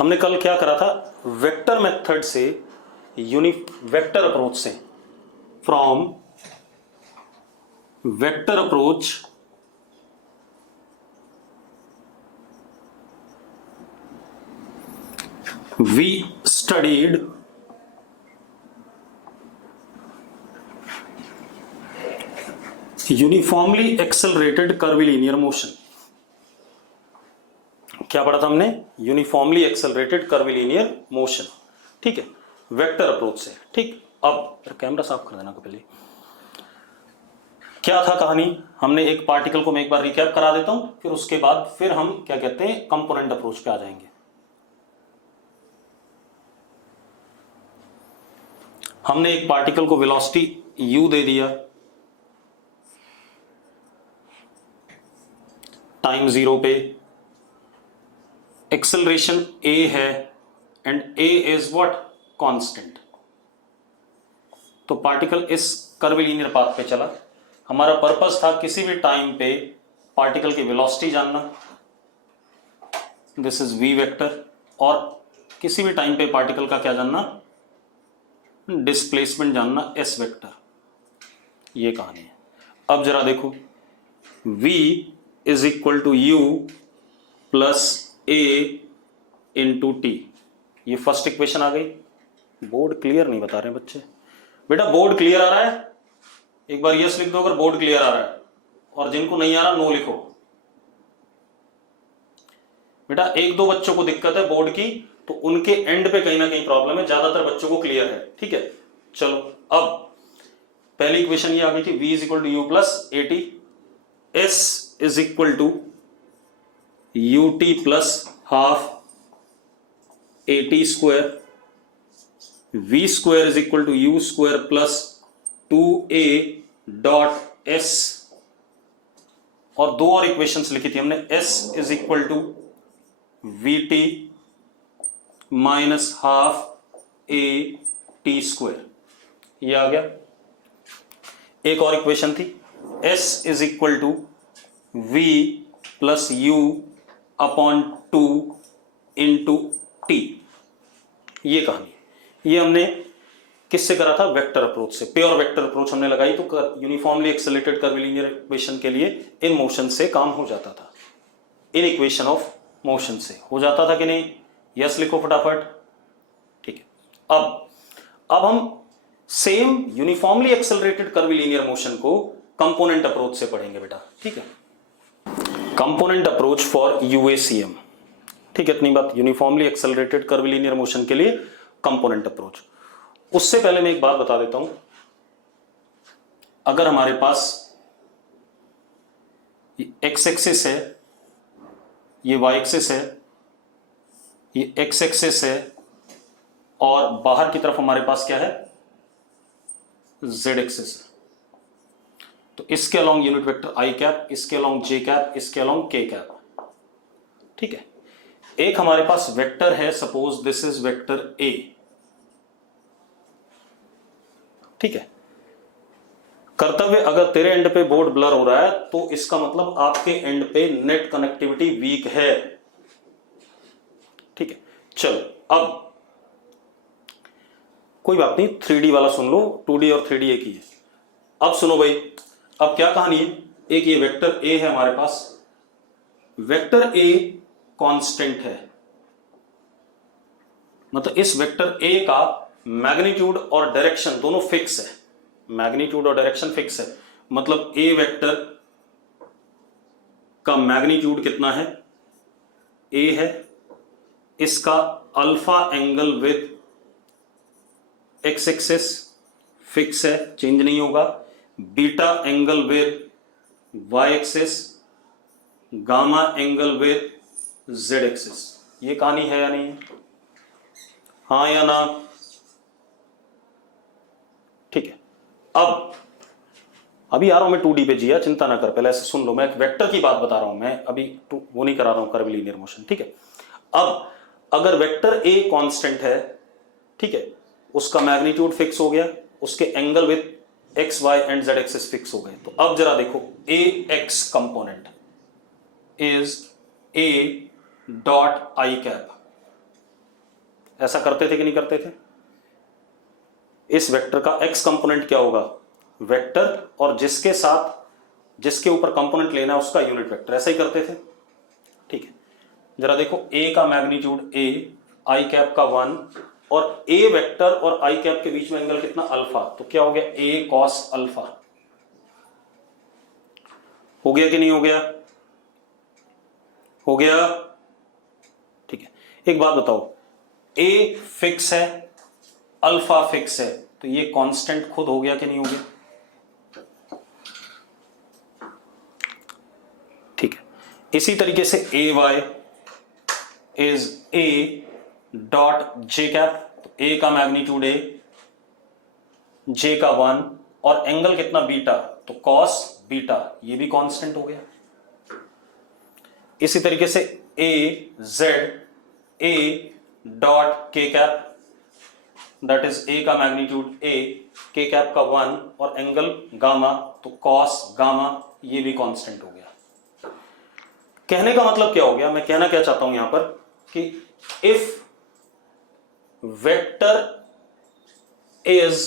हमने कल क्या करा था, वेक्टर मेथड से वेक्टर अप्रोच से, from vector approach we studied uniformly accelerated curvilinear motion। क्या पढ़ा था हमने, यूनिफॉर्मली एक्सेलरेटेड कर्विलिनियर मोशन, ठीक है, वेक्टर अप्रोच से। ठीक, अब कैमरा साफ कर देना पहले। क्या था कहानी, हमने एक पार्टिकल को मैं एक बार रिकैप करा देता हूं, फिर उसके बाद फिर हम क्या कहते हैं कंपोनेंट अप्रोच पे आ जाएंगे। हमने एक पार्टिकल को वेलोसिटी u दे दिया, टाइम 0 पे, एक्सेलरेशन a है and a is what, constant. तो पार्टिकल इस कर्विलिनियर पाथ पे चला। हमारा पर्पस था किसी भी टाइम पे पार्टिकल की वेलोसिटी जानना, दिस इज v वेक्टर, और किसी भी टाइम पे पार्टिकल का क्या जानना, डिस्प्लेसमेंट जानना, s वेक्टर। ये कहानी है। अब जरा देखो, v is equal to u plus a into t, ये फर्स्ट इक्वेशन आ गई। बोर्ड क्लियर नहीं बता रहे बच्चे, बेटा बोर्ड क्लियर आ रहा है, एक बार यस लिख दो अगर बोर्ड क्लियर आ रहा है, और जिनको नहीं आ रहा नो लिखो। बेटा एक दो बच्चों को दिक्कत है बोर्ड की, तो उनके एंड पे कहीं ना कहीं प्रॉब्लम है, ज्यादातर बच्चों को क्लियर है, ठीक है। चलो, अब पहली इक्वेशन ये आ गई थी, v is equal to u plus a t, s is equal to u t plus half a t square, v square is equal to u square plus 2a dot s, और दो और equations लिखी थी हमने, s is equal to v t minus half a t square, ये आ गया। एक और इक्वेशन थी, s is equal to v plus u upon 2 into t, ये कहानी। ये हमने किससे करा था, वेक्टर अप्रोच से, प्योर वेक्टर अप्रोच हमने लगाई तो यूनिफॉर्मली एक्सेलरेटेड कर्विलिनियर इक्वेशन के लिए इन मोशन से काम हो जाता था, इन इक्वेशन ऑफ मोशन से हो जाता था कि नहीं, यस लिखो फटाफट, ठीक है। अब हम same uniformly accelerated curvilinear motion को कंपोनेंट अप्रोच से पढ़ेंगे बेटा, ठीक है। कंपोनेंट अप्रोच फॉर यूएसीएम, ठीक है, इतनी बात, यूनिफॉर्मली एक्सेलरेटेड कर्विलिनियर मोशन के लिए कंपोनेंट अप्रोच। उससे पहले मैं एक बात बता देता हूं, अगर हमारे पास एक्स एक्सिस है, ये वाई एक्सिस है, ये एक्स एक्सिस है, और बाहर की तरफ हमारे पास क्या है, जेड एक्सिस है, तो इसके अलोंग यूनिट वेक्टर आई कैप, इसके अलोंग जे कैप, इसके अलोंग के कैप, ठीक है। एक हमारे पास वेक्टर है, suppose this is vector A, ठीक है। कर्तव्य, अगर तेरे एंड पे बोर्ड ब्लर हो रहा है तो इसका मतलब आपके एंड पे नेट कनेक्टिविटी वीक है, ठीक है। चलो, अब कोई बात नहीं, 3D वाला सुन लो, 2D और 3D एक ही है। अब सुनो भाई, अब क्या कहानी है, एक ये वेक्टर ए है हमारे पास, वेक्टर ए कांस्टेंट है, मतलब इस वेक्टर ए का मैग्नीट्यूड और डायरेक्शन दोनों फिक्स है, मैग्नीट्यूड और डायरेक्शन फिक्स है, मतलब ए वेक्टर का मैग्नीट्यूड कितना है, ए है, इसका alpha angle with x axis fixed है, चेंज नहीं होगा, beta angle with y axis, gamma angle with z axis. ये कहानी है या नहीं, हाँ या ना, ठीक है। अब अभी आ रहा हूं मैं 2D पे, जिया चिंता ना कर, पहले ऐसे सुन लो, मैं एक वेक्टर की बात बता रहा हूं, मैं अभी वो नहीं करा रहा हूं कर्विलिनियर मोशन, ठीक है। अब अगर वेक्टर ए कांस्टेंट है, ठीक है, उसका मैग्नीट्यूड फिक्स हो गया, उसके angle with X Y and Z axis fix हो गए, तो अब जरा देखो, A X component is A dot I cap, ऐसा करते थे कि नहीं करते थे? इस वेक्टर का x कंपोनेंट क्या होगा? वेक्टर, और जिसके साथ जिसके ऊपर कंपोनेंट लेना है उसका यूनिट वेक्टर, ऐसा ही करते थे। ठीक है, जरा देखो a का मैग्नीट्यूड a, i कैप का 1, और a वेक्टर और i कैप के बीच में एंगल कितना? अल्फा। तो क्या हो गया? a cos alpha. हो गया कि नहीं हो गया? हो गया। ठीक है, एक बात बताओ, a फिक्स है, अल्फा फिक्स है, तो ये कांस्टेंट खुद हो गया कि नहीं हो गया? ठीक है, इसी तरीके से A Y is A dot J cap. तो ए का मैग्नीट्यूड ए, जे का 1, और एंगल कितना? बीटा, तो कॉस बीटा, ये भी कांस्टेंट हो गया। इसी तरीके से ए जेड ए डॉट के कैप, दैट इज ए का मैग्नीट्यूड ए, के कैप का 1, और एंगल गामा, तो कॉस गामा, ये भी कांस्टेंट हो गया। कहने का मतलब क्या हो गया? मैं कहना क्या चाहता हूं यहां पर कि if vector is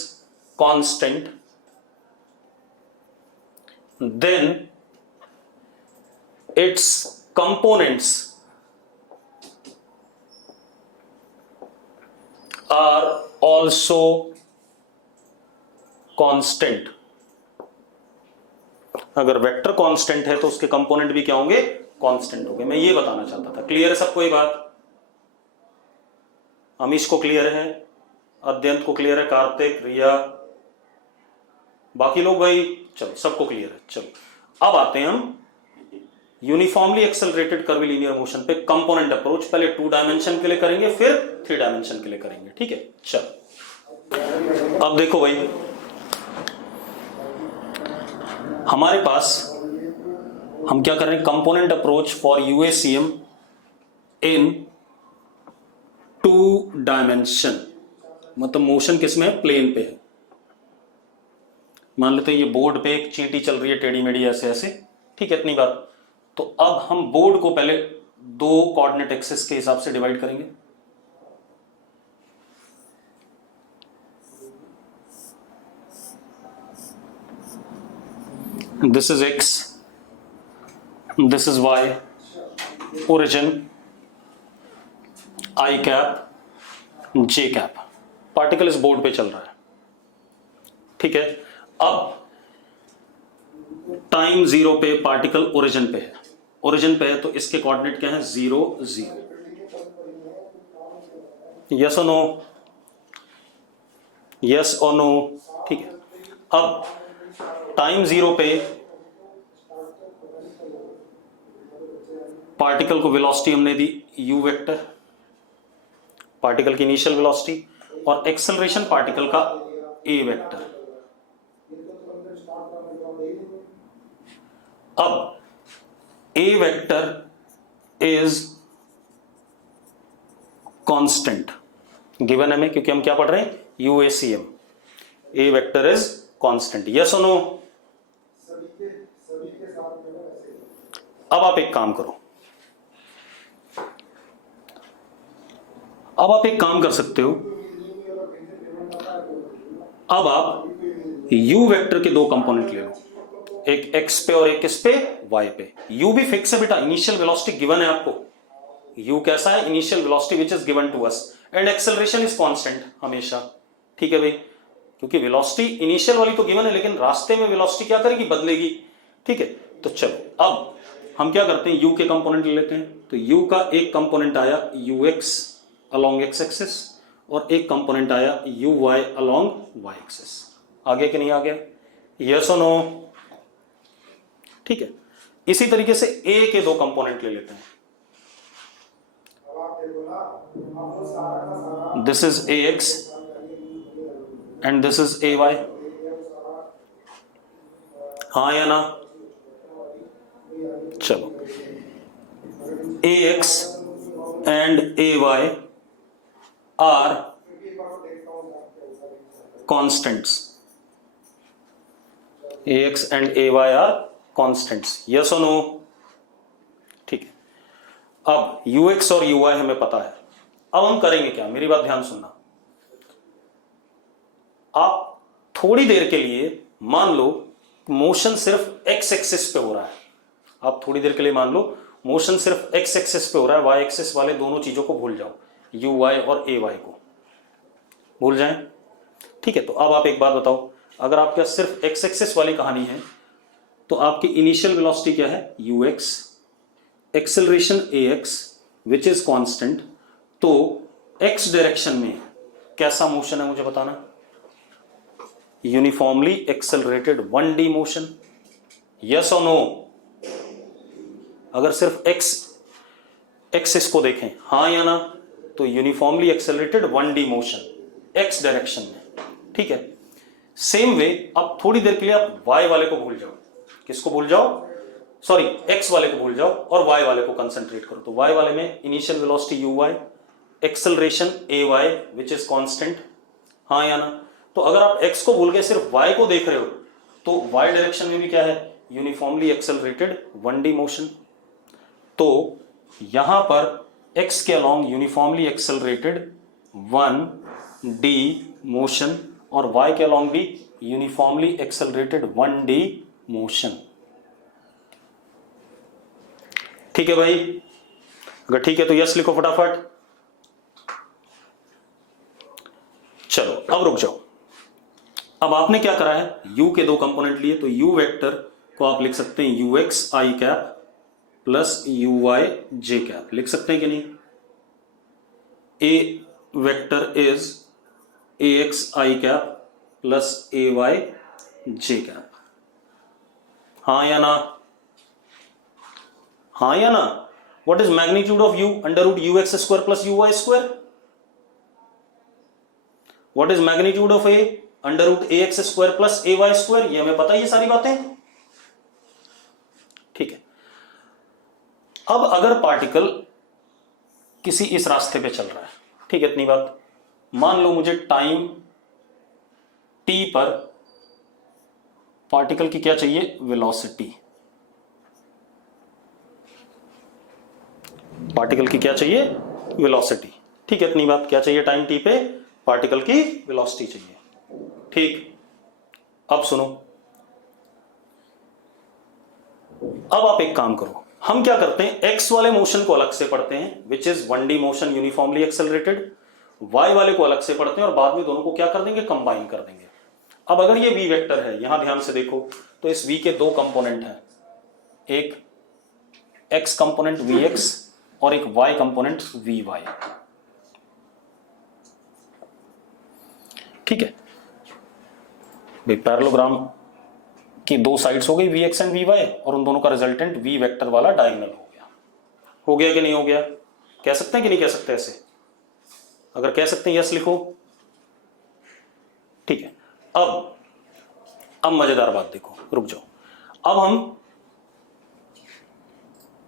constant then its components are also constant. अगर वेक्टर कांस्टेंट है तो उसके कंपोनेंट भी क्या होंगे? कांस्टेंट होंगे। मैं ये बताना चाहता था। क्लियर है सबको ये बात? अमीश को क्लियर है, अद्यंत को क्लियर है, कार्तिक, रिया, बाकी लोग भाई? चलो सबको क्लियर है। चलो अब आते हैं हम यूनिफॉर्मली एक्सेलरेटेड कर्वीलिनियर मोशन पे कंपोनेंट अप्रोच। पहले 2 डायमेंशन के लिए करेंगे, फिर 3 डायमेंशन के लिए करेंगे। ठीक है, चलो अब देखो भाई, हमारे पास हम क्या कर रहे हैं? Component approach for UACM in 2 dimension. मतलब मोशन किसमें है? प्लेन पे है। मान लेते हैं ये बोर्ड पे एक चींटी चल रही है टेढ़ी मेढ़ी ऐसे ऐसे, ठीक है, इतनी बात। तो अब हम बोर्ड को पहले 2 कोऑर्डिनेट एक्सिस के हिसाब से डिवाइड करेंगे। This is x, this is y, origin i cap, j cap. Particle इस बोर्ड पे चल रहा है, ठीक है। अब टाइम 0 पे पार्टिकल ओरिजिन पे है, ओरिजिन पे है तो इसके कोऑर्डिनेट क्या है? 0 0। यस और नो? यस और नो? ठीक है। अब टाइम 0 पे पार्टिकल को वेलोसिटी हमने दी u वेक्टर, पार्टिकल की इनिशियल वेलोसिटी, और एक्सेलरेशन पार्टिकल का a वेक्टर। अब a vector is constant given है हमें, क्योंकि हम क्या पढ़ रहे हैं? यूएसीएम। a vector is constant. Yes और नो? अब आप एक काम करो, अब आप एक काम कर सकते हो। अब आप u वेक्टर के 2 कंपोनेंट ले लो, एक x पे और एक किस पे? y पे। u भी फिक्स है बेटा, इनिशियल वेलोसिटी गिवन है आपको। u कैसा है? Initial velocity which is given to us, and acceleration is constant हमेशा, ठीक है भाई, क्योंकि वेलोसिटी इनिशियल वाली तो गिवन है, लेकिन रास्ते में वेलोसिटी क्या करेगी? बदलेगी, ठीक है। तो चलो अब हम क्या करते हैं? u के कंपोनेंट ले लेते हैं। तो u का एक कंपोनेंट आया ux अलोंग x एक्सिस, और एक कंपोनेंट आया uy अलोंग y एक्सिस। आ गया कि नहीं आ गया? यस और नो? ठीक है। इसी तरीके से a के 2 कंपोनेंट ले लेते हैं। This is ax and this is ay। हाँ या ना? चलो, ax and ay are constants, ax and ay are constants. Yes और नो? ठीक है। अब ux और uy हमें पता है, अब हम करेंगे क्या, मेरी बात ध्यान सुनना। आप थोड़ी देर के लिए मान लो मोशन सिर्फ एक्स एक्सिस पे हो रहा है, आप थोड़ी देर के लिए मान लो मोशन सिर्फ एक्स एक्सिस पे हो रहा है, वाई एक्सिस वाले दोनों चीजों को भूल जाओ, यू वाई और ए वाई को भूल जाएं। ठीक है, तो अब आप एक बात बताओ, अगर आपके पास सिर्फ एक्स एक्सिस वाली कहानी है तो आपकी इनिशियल वेलोसिटी क्या है, you x, acceleration A x which is constant. तो एक्स डायरेक्शन में कैसा मोशन है मुझे बताना, uniformly accelerated 1D motion, yes और नो। अगर सिर्फ एक्स एक्सिस को देखें हाँ या ना, तो uniformly accelerated 1D motion x direction में। ठीक है, सेम वे अब थोड़ी देर के लिए आप वाई वाले को भूल जाओ, किसको भूल जाओ, सॉरी एक्स वाले को भूल जाओ और वाई वाले को कंसंट्रेट करो। तो वाई वाले में initial velocity u y, acceleration a y which is constant, हाँ या ना। तो अगर आप एक्स को भूल गए सिर्फ वाई को देख रहे हो तो वाई डायरेक्शन में भी क्या है, यूनिफॉर्मली एक्सेलरेटेड 1D मोशन। तो यहां पर x के along uniformly accelerated 1D motion और y के अलोंग भी यूनिफॉर्मली एक्सेलरेटेड 1D मोशन। ठीक है भाई, अगर ठीक है तो यस लिखो फटाफट। चलो अब रुक जाओ, अब आपने क्या करा है, u के दो कंपोनेंट लिए, तो u वेक्टर को आप लिख सकते हैं ux i cap plus U Y J cap, लिख सकते हैं कि नहीं। A vector is A X I cap plus A Y J cap, हाँ या ना, हाँ या ना। What is magnitude of U, under root U X square plus U Y square. What is magnitude of A, under root A X square plus A Y square. ये हमें पता है ये सारी बातें, ठीक है। अब अगर पार्टिकल किसी इस रास्ते पे चल रहा है, ठीक है, इतनी बात, मान लो मुझे टाइम t पर पार्टिकल की क्या चाहिए, वेलोसिटी। पार्टिकल की क्या चाहिए, वेलोसिटी, ठीक है, इतनी बात। क्या चाहिए टाइम t पे, पार्टिकल की वेलोसिटी चाहिए। ठीक, अब सुनो, अब आप एक काम करो, हम क्या करते हैं, एक्स वाले मोशन को अलग से पढ़ते हैं which is 1D motion uniformly accelerated, y वाले को अलग से पढ़ते हैं और बाद में दोनों को क्या कर देंगे, कंबाइन कर देंगे। अब अगर ये v वेक्टर है, यहां ध्यान से देखो, तो इस v के दो कंपोनेंट हैं, एक x कंपोनेंट vx और एक y कंपोनेंट vy, ठीक है भाई। पैरेललोग्राम की दो साइड्स हो गई vx एंड vy और उन दोनों का रिजल्टेंट v वेक्टर वाला डायगोनल हो गया कि नहीं हो गया, कह सकते हैं कि नहीं कह सकते ऐसे, अगर कह सकते हैं यस लिखो। ठीक है, अब मजेदार बात देखो, रुक जाओ। अब हम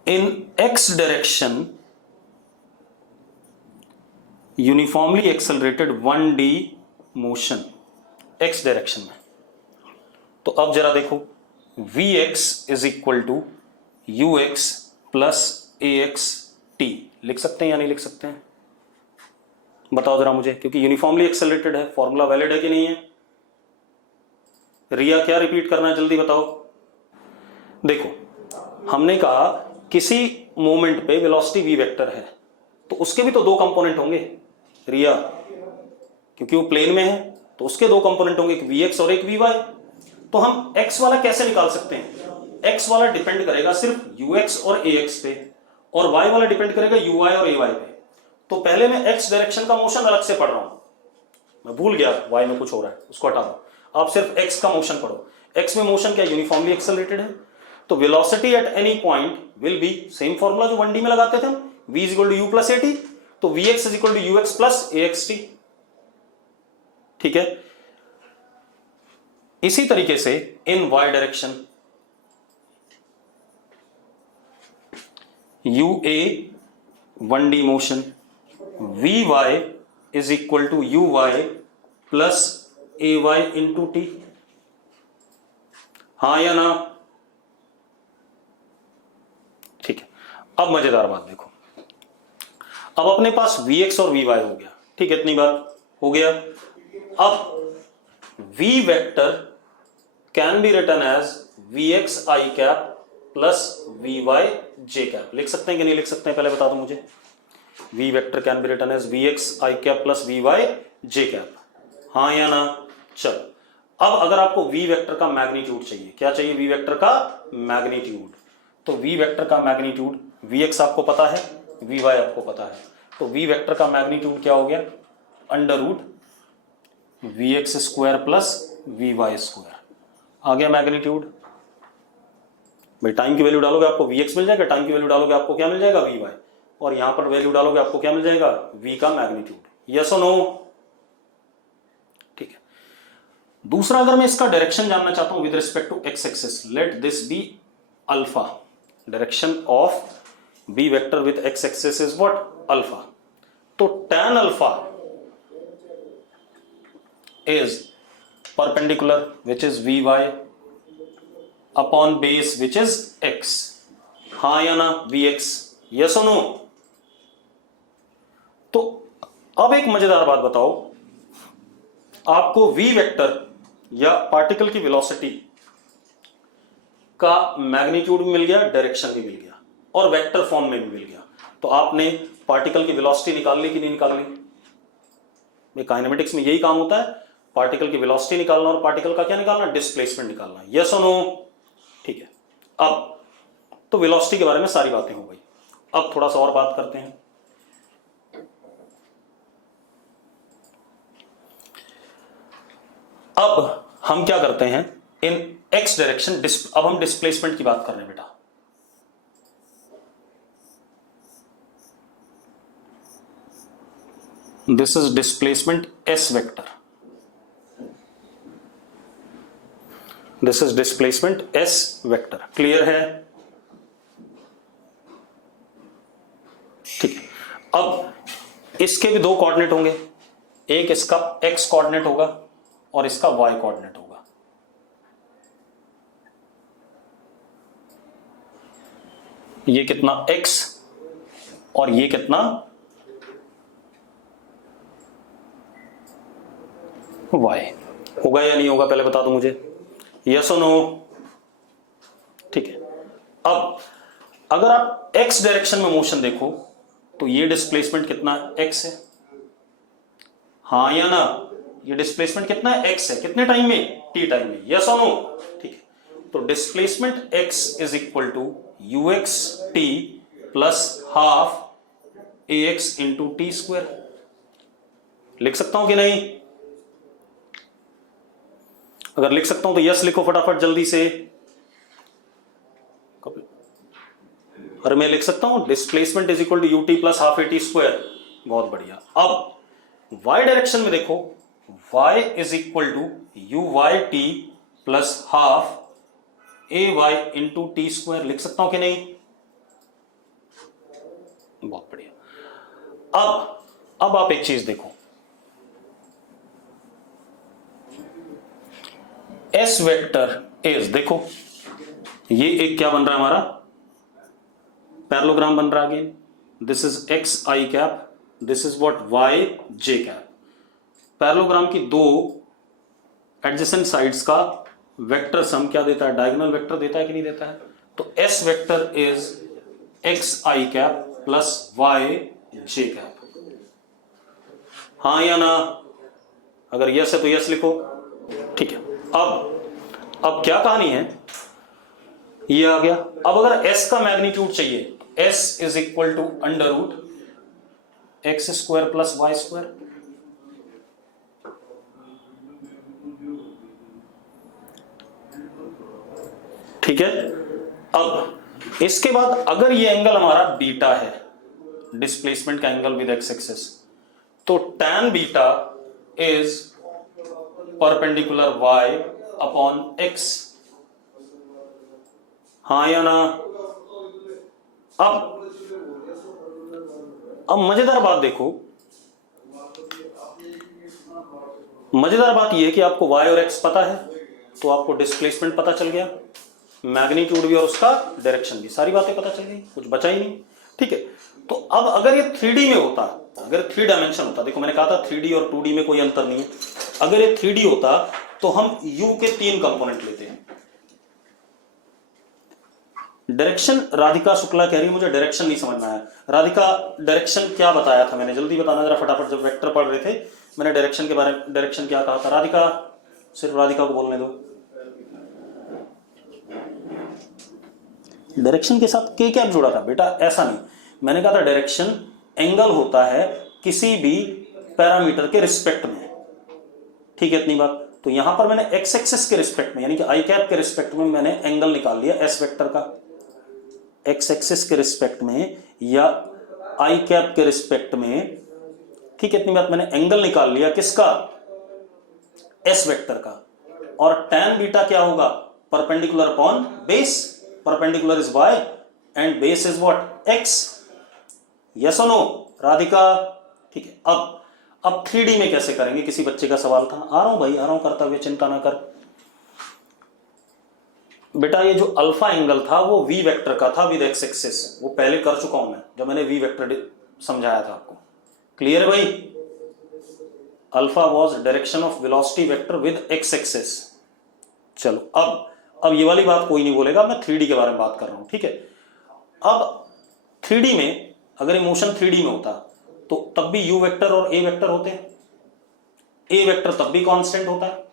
in x direction uniformly accelerated 1D motion x direction में, तो अब जरा देखो, vx is equal to u x plus a x t, लिख सकते हैं या नहीं लिख सकते हैं, बताओ जरा मुझे, क्योंकि यूनिफॉर्मली एक्सेलरेटेड है, फॉर्मूला वैलिड है कि नहीं है। रिया क्या रिपीट करना है, जल्दी बताओ। देखो, हमने कहा किसी मोमेंट पे वेलोसिटी v वेक्टर है तो उसके भी तो दो कंपोनेंट होंगे रिया, क्योंकि वो प्लेन में है तो उसके दो कंपोनेंट होंगे, एक vx और एक vy। तो हम x वाला कैसे निकाल सकते हैं, x वाला डिपेंड करेगा सिर्फ ux और ax पे और y वाला डिपेंड करेगा uy और ay पे। तो पहले मैं x डायरेक्शन का मोशन अलग से पढ़ रहा हूं, मैं भूल गया y में कुछ हो रहा है, उसको हटा दो, आप सिर्फ x का मोशन पढ़ो। x में मोशन क्या, यूनिफॉर्मली एक्सेलरेटेड है, तो velocity at any point will be same formula जो 1D में लगाते थे हम, v is equal to u plus a t, तो vx is equal to ux plus a x t, ठीक है। इसी तरीके से in y direction u a 1D motion, vy is equal to u y plus A y into t, हाँ या ना, ठीक है। अब मजेदार बात देखो, अब अपने पास Vx और Vy हो गया, ठीक है, इतनी बात हो गया। अब V vector can be written as Vx I cap plus Vy j cap. लिख सकते हैं कि नहीं लिख सकते हैं, पहले बता दो मुझे। V vector can be written as Vx I cap plus Vy j cap, हाँ या ना? चलो, अब अगर आपको V वेक्टर का मैग्नीट्यूड चाहिए, क्या चाहिए? V वेक्टर का मैग्नीट्यूड। तो V वेक्टर का मैग्नीट्यूड, Vx आपको पता है, Vy आपको पता है, तो V वेक्टर का मैग्नीट्यूड क्या हो गया? Under root Vx square plus Vy square, आ गया मैग्नीट्यूड। भाई टाइम की वैल्यू डालोगे आपको Vx मिल जाएगा, टाइम की वैल्यू डालोगे आपको क्या मिल जाएगा? Vy, और यहां पर वैल्यू डालोगे आपको क्या मिल जाएगा? V का मैग्नीट्यूड। यस और नो? ठीक है। दूसरा, अगर मैं इसका डायरेक्शन जानना चाहता हूं with respect to x axis, let this be alpha, direction of b vector with x axis is what? Alpha. तो tan alpha is perpendicular which is Vy upon base which is x, हाँ या ना? Vx, yes or no? तो अब एक मजेदार बात बताओ, आपको V वेक्टर या पार्टिकल की वेलोसिटी का मैग्नीट्यूड भी मिल गया, डायरेक्शन भी मिल गया, और वेक्टर फॉर्म में भी मिल गया, तो आपने पार्टिकल की वेलोसिटी निकाल ली कि नहीं निकाल ली? काइनेमेटिक्स में यही काम होता है, पार्टिकल की वेलोसिटी निकालना और पार्टिकल का क्या निकालना? डिस्प्लेसमेंट निकालना। यस और नो? ठीक है। अब तो वेलोसिटी के बारे में सारी बातें हो गई, अब थोड़ा सा और बात करते हैं। अब हम क्या करते हैं, इन एक्स डायरेक्शन, अब हम डिस्प्लेसमेंट की बात कर रहे हैं बेटा। This is displacement S vector, this is displacement S vector, clear है? ठीक है। अब इसके भी दो कोऑर्डिनेट होंगे, एक इसका एक्स कोऑर्डिनेट होगा और इसका वाई कोऑर्डिनेट होगा। ये कितना एक्स और ये कितना वाई होगा या नहीं होगा, पहले बता दो मुझे, यस और नो? ठीक है। अब अगर आप एक्स डायरेक्शन में मोशन देखो तो ये डिस्प्लेसमेंट कितना एक्स है, हाँ या ना? ये डिस्प्लेसमेंट कितना है? एक्स है। कितने टाइम में? टी टाइम में, यस और नो? ठीक है। तो displacement x is equal to u x t plus half a x into t square. लिख सकता हूं कि नहीं? अगर लिख सकता हूं तो यस लिखो फटाफट जल्दी से। अरे मैं लिख सकता हूं displacement is equal to u t plus half a t square, बहुत बढ़िया। अब वाई डायरेक्शन में देखो, y is equal to u y t plus half a y into t square. लिख सकता हूं कि नहीं? बहुत बढ़िया। अब आप एक चीज देखो, एस वेक्टर इज, देखो ये एक क्या बन रहा है हमारा? पैरेललोग्राम बन रहा है again. This is x I cap, this is what? Y J cap. Parallelogram की दो एडजेसेंट साइड्स का वेक्टर सम क्या देता है? डायगोनल वेक्टर देता है कि नहीं देता है? तो s vector is x I cap plus y J cap, हाँ या ना? अगर यस है तो यस लिखो। ठीक है। अब क्या कहानी है, ये आ गया। अब अगर s का मैग्नीट्यूड चाहिए, s is equal to under root x square plus y square. ठीक है। अब इसके बाद अगर ये एंगल हमारा बीटा है, डिस्प्लेसमेंट का एंगल विद एक्स एक्सिस, तो tan beta is perpendicular y upon x, हाँ या ना? अब मजेदार बात देखो, मजेदार बात यह है कि आपको y और x पता है, तो आपको डिस्प्लेसमेंट पता चल गया, मैग्नीट्यूड भी और उसका डायरेक्शन भी, सारी बातें पता चल गई, कुछ बचा ही नहीं। ठीक है। तो अब अगर ये 3D में होता, अगर 3 डायमेंशन होता, देखो मैंने कहा था 3D और 2D में कोई अंतर नहीं है, अगर ये 3D होता तो हम u के 3 कंपोनेंट लेते हैं। डायरेक्शन, राधिका शुक्ला कह रही है मुझे डायरेक्शन नहीं समझ में आया। राधिका डायरेक्शन क्या बताया था मैंने, जल्दी बताना जरा फटाफट, जब वेक्टर पढ़ रहे थे मैंने डायरेक्शन के बारे में, डायरेक्शन क्या कहा था। राधिका, सिर्फ राधिका को बोलने दो। डायरेक्शन के साथ के कैप जुड़ा था बेटा, ऐसा नहीं, मैंने कहा था डायरेक्शन एंगल होता है किसी भी पैरामीटर के रिस्पेक्ट में, ठीक है इतनी बात। तो यहां पर मैंने एक्स एक्सिस के रिस्पेक्ट में यानी कि आई कैप के रिस्पेक्ट में मैंने एंगल निकाल लिया एस वेक्टर का, एक्स एक्सिस के रिस्पेक्ट में या आई कैप के रिस्पेक्ट में, ठीक है इतनी बात। मैंने एंगल निकाल लिया किसका, एस वेक्टर का। और tan बीटा क्या होगा, perpendicular upon base, perpendicular is y and base is what, x। Yes और नो राधिका, ठीक है। अब 3D में कैसे करेंगे, किसी बच्चे का सवाल था, आ रहा हूं भाई, आ रहा हूं, करता हुए चिंता ना कर बेटा। ये जो अल्फा एंगल था वो v वेक्टर का था विद x एक्सिस, वो पहले कर चुका हूं मैं जब मैंने v वेक्टर समझाया था आपको, क्लियर है भाई। Alpha was direction of velocity vector with x axis. चलो अब ये वाली बात कोई नहीं बोलेगा, मैं 3D के बारे में बात कर रहा हूं, ठीक है। अब 3D में अगर इमोशन 3D में होता तो तब भी u वेक्टर और a वेक्टर होते हैं, a वेक्टर तब भी कांस्टेंट होता है,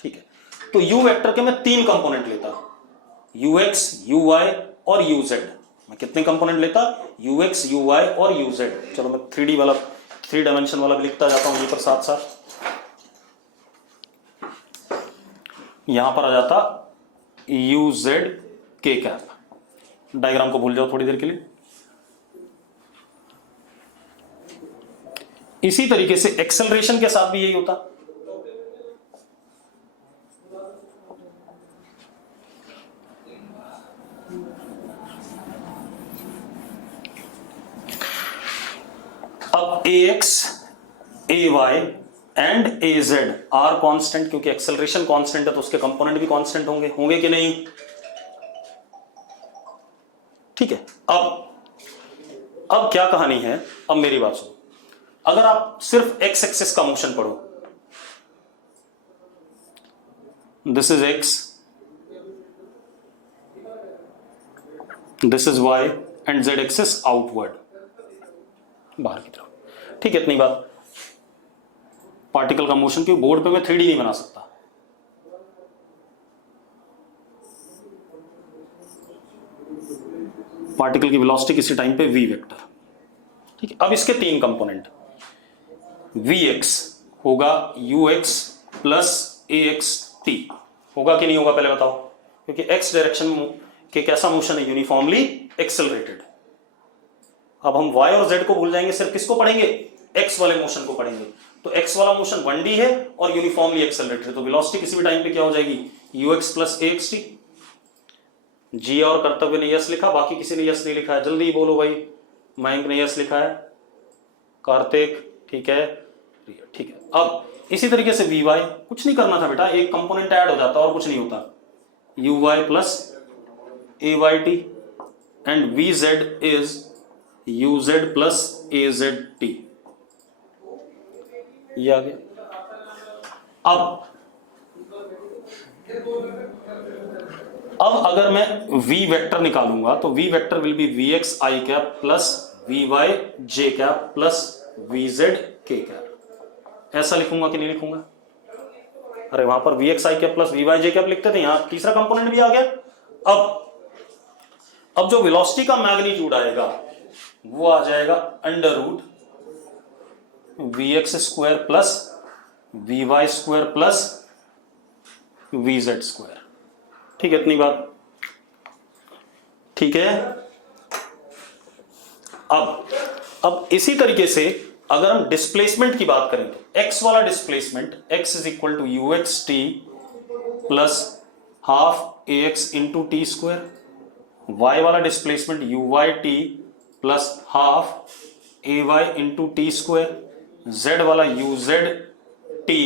ठीक है। तो u वेक्टर के मैं 3 कंपोनेंट लेता, ux, uy और uz। मैं कितने कंपोनेंट लेता, ux, uy और uz। चलो मैं 3D वाला, 3 डायमेंशन वाला भी लिखता जाता हूं ये पर साथ साथ। यहां पर आ जाता uz k कैप। डायग्राम को भूल जाओ थोड़ी देर के लिए। इसी तरीके से एक्सेलरेशन के साथ भी यही होता, अब ax, ay and az are constant, क्योंकि एक्सेलरेशन कांस्टेंट है तो उसके कंपोनेंट भी कांस्टेंट होंगे, होंगे कि नहीं, ठीक है। अब क्या कहानी है, अब मेरी बात सुनो। अगर आप सिर्फ एक्स एक्सिस का मोशन पढ़ो, this is x, this is y and Z axis outward, बाहर की तरफ, ठीक है इतनी बात। पार्टिकल का मोशन, क्योंकि बोर्ड पे मैं 3D नहीं बना सकता, पार्टिकल की वेलोसिटी किसी टाइम पे v वेक्टर, ठीक है। अब इसके 3 कंपोनेंट, vx होगा ux प्लस axt, होगा कि नहीं होगा पहले बताओ, क्योंकि x डायरेक्शन के कैसा मोशन है, यूनिफॉर्मली एक्सेलरेटेड। अब हम y और z को भूल जाएंगे, सिर्फ किसको पढ़ेंगे, x वाले मोशन को पढ़ेंगे। तो x वाला मोशन 1D है और यूनिफॉर्मली एक्सेलरेटेड, तो वेलोसिटी किसी भी टाइम पे क्या हो जाएगी, ux प्लस axt। जी और कर्तव्य ने यस लिखा, बाकी किसी ने यस नहीं लिखा है, जल्दी बोलो भाई। मयंक ने यस लिखा है, कार्तिक, ठीक है, ठीक है। अब इसी तरीके से वी वाई, कुछ नहीं करना था बेटा, एक कंपोनेंट ऐड हो जाता और कुछ नहीं होता, u y plus A y t and v z is u z plus a z t, ये आ गया। अब अगर मैं v वेक्टर निकालूंगा तो v vector will be vx i cap plus vy j cap plus vz k cap. ऐसा लिखूंगा कि नहीं लिखूंगा, अरे वहां पर vx i cap plus vy j cap लिखते थे, यहां तीसरा कंपोनेंट भी आ गया। अब जो वेलोसिटी का मैग्नीट्यूड आएगा वो आ जाएगा under root vx square plus vy square plus vz square, ठीक है इतनी बात, ठीक है। अब इसी तरीके से अगर हम डिस्प्लेसमेंट की बात करें तो x वाला displacement x is equal to u x t plus half a x into t square, y वाला displacement u y t plus half a y into t square, z वाला u z t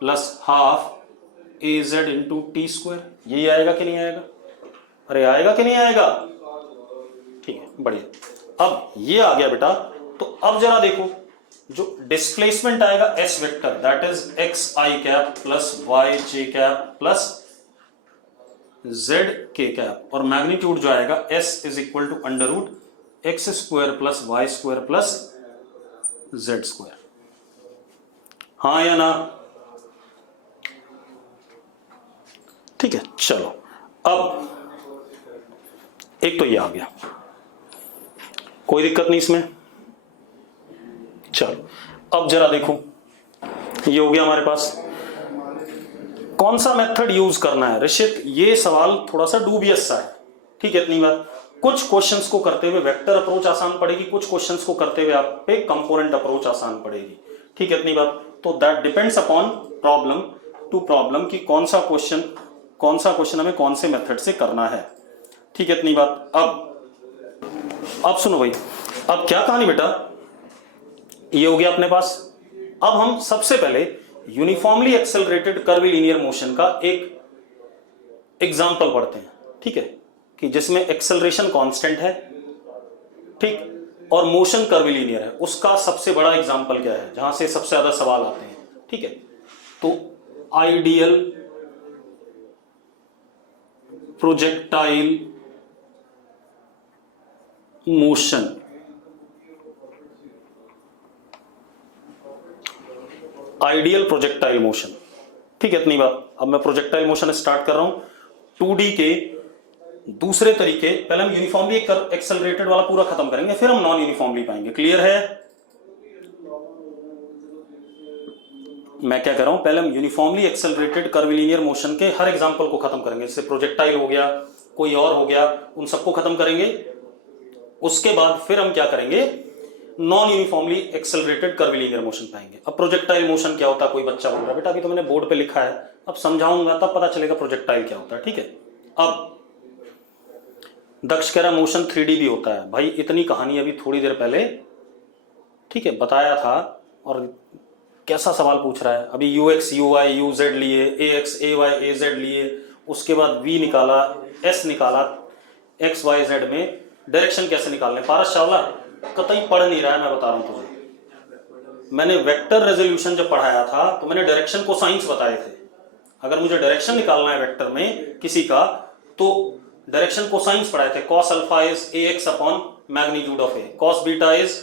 plus half a z into t square. यही आएगा कि नहीं आएगा, अरे आएगा कि नहीं आएगा, ठीक है बढ़िया। अब ये आ गया बेटा, तो अब जरा देखो जो डिस्प्लेसमेंट आएगा s vector that is x I cap plus y J cap plus z k cap, और मैग्नीट्यूड जो आएगा s is equal to under root x square plus y square plus z square. हाँ या ना? ठीक है, चलो अब एक तो ये आ गया, कोई दिक्कत नहीं इसमें। चलो अब जरा देखो, ये हो गया हमारे पास। कौन सा मेथड यूज करना है ऋषित, ये सवाल थोड़ा सा डूबियस सा है, ठीक है, इतनी बात। कुछ क्वेश्चंस को करते हुए वेक्टर अप्रोच आसान पड़ेगी, कुछ क्वेश्चंस को करते हुए आप पे कंपोनेंट अप्रोच आसान पड़ेगी, ठीक है, इतनी बात। तो that depends upon problem to problem कि कौन सा क्वेश्चन हमें कौन से मेथड से करना है, ठीक है, इतनी बात। अब सुनो भाई, अब क्या कहानी बेटा, ये हो गया अपने पास। अब हम सबसे पहले यूनिफॉर्मली एक्सेलरेटेड कर्वीलिनियर मोशन का एक एग्जांपल पढ़ते हैं, ठीक है, कि जिसमें एक्सेलरेशन कांस्टेंट है, ठीक, और मोशन कर्वीलिनियर है। उसका सबसे बड़ा एग्जांपल क्या है, जहां से सबसे ज्यादा सवाल आते हैं, ठीक है। तो ideal projectile motion, ideal projectile motion, ठीक है, इतनी बात। अब मैं प्रोजेक्टाइल मोशन स्टार्ट कर रहा हूं 2D के दूसरे तरीके। पहले हम यूनिफॉर्मली एक्सेलरेटेड वाला पूरा खत्म करेंगे, फिर हम नॉन यूनिफॉर्मली पाएंगे। क्लियर है? मैं क्या कर रहा हूं, पहले हम यूनिफॉर्मली एक्सेलरेटेड कर्वीलिनियर मोशन के हर एग्जांपल को खत्म करेंगे, जैसे प्रोजेक्टाइल हो गया, कोई और हो गया, उन सबको खत्म करेंगे। उसके बाद फिर हम क्या करेंगे, non uniformly accelerated curvilinear motion पाएंगे। अब प्रोजेक्टाइल मोशन क्या होता है, कोई बच्चा बोल रहा है बेटा अभी तो मैंने बोर्ड पे लिखा है, अब समझाऊंगा तब पता चलेगा प्रोजेक्टाइल क्या होता है, ठीक है। अब दक्ष कह रहा मोशन 3D भी होता है। भाई इतनी कहानी अभी थोड़ी देर पहले, ठीक है, बताया था, और कैसा सवाल पूछ रहा है। अभी ux uy uz लिए, ax ay az लिए, उसके बाद v निकाला, s निकाला, x y z में डायरेक्शन कैसे निकालने। पारस चावला कतई पढ़ नहीं रहा है, मैं बता रहा हूं तुझे। मैंने वेक्टर रेजोल्यूशन जब पढ़ाया था तो मैंने डायरेक्शन को साइंस बताए थे। अगर मुझे डायरेक्शन निकालना है वेक्टर में किसी का, तो डायरेक्शन को साइंस पढ़ाए थे। cos alpha is ax upon magnitude of a, cos beta is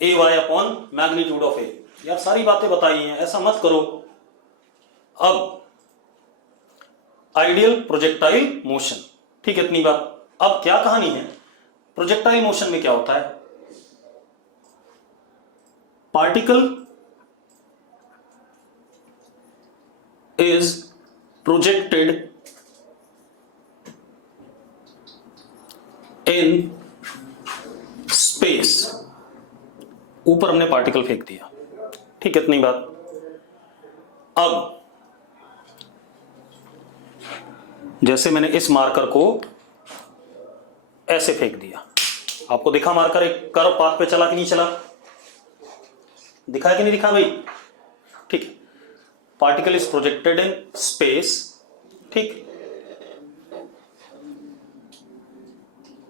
ay upon magnitude of a। यार सारी बातें बताई हैं, ऐसा मत करो। अब आइडियल प्रोजेक्टाइल मोशन, ठीक है, इतनी बात। अब क्या कहानी है, प्रोजेक्टाइल मोशन में क्या होता है, particle is projected in space. ऊपर हमने पार्टिकल फेंक दिया, ठीक है, इतनी बात। अब जैसे मैंने इस मार्कर को ऐसे फेंक दिया, आपको दिखा मार्कर एक कर्व पाथ पे चला कि नहीं चला, दिखा है कि नहीं दिखा भाई, ठीक है। Particle is projected in space, ठीक,